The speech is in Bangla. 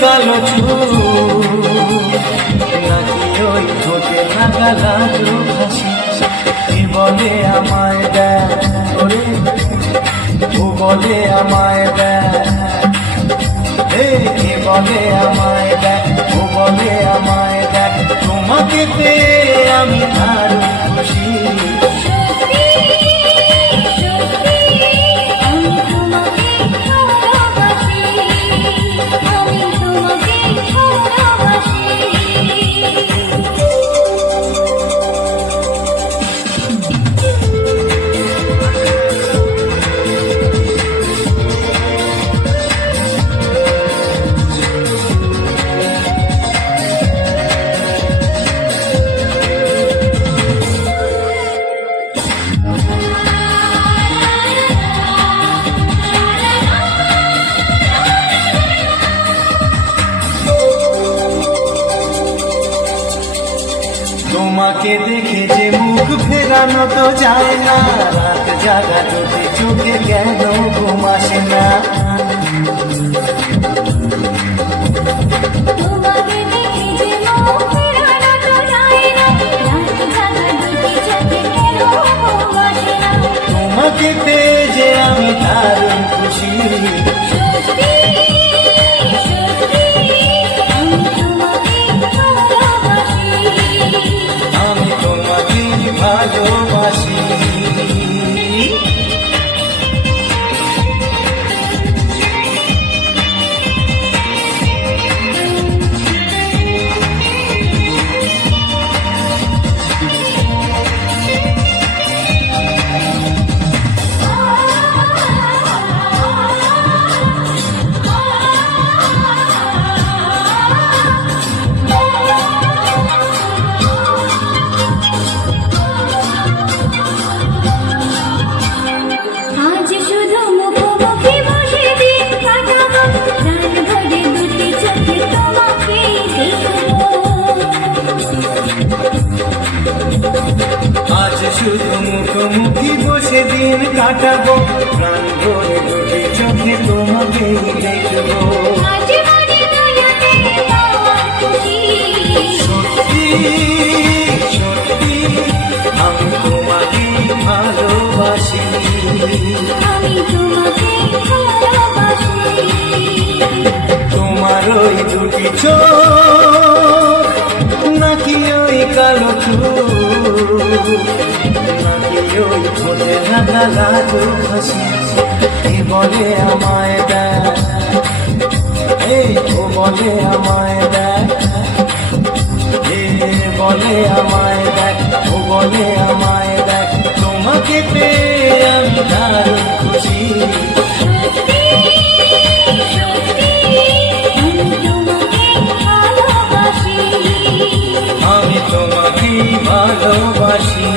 কালো চুল নাকি ওই ঠোঁটে লাগা লাজু হাসি। কি বলে আমায় দেখ ওরে, ও বলে আমায় দেখ, কে বলে আমায় দেখ, ও বলে আমায় দেখ, তোমাকে পেয়ে আমি দারুণ খুশি। তোমাকে দেখে যে মুখ ফেরানো তো যায় না, রাত জাগা যদি চোখে কেন ঘুম আসে না। তোমাকে পেয়ে যে আমি দারুণ খুশি। ভালোবাসি শুধু মুখোমুখি বসে দিন কাটাবো, প্রাণ ভরে দুটি চোখে তোমাকেই দেখবো। সত্যি সত্যি আমি তোমাকে ভালোবাসি। তোমার ওই দুটি চোখ নাকি ওই কালো চুল নাকি ওই ঠোঁটে লাগা লাজু হাসি। কে বলে আমায় দেখ, ও বলে আমায় দেখ, বলে আমায় দেখ, ও বলে আমায় দেখ, তোমাকে পেয়ে আমি দারুণ খুশি। আমি তোমাকে ভালোবাসি।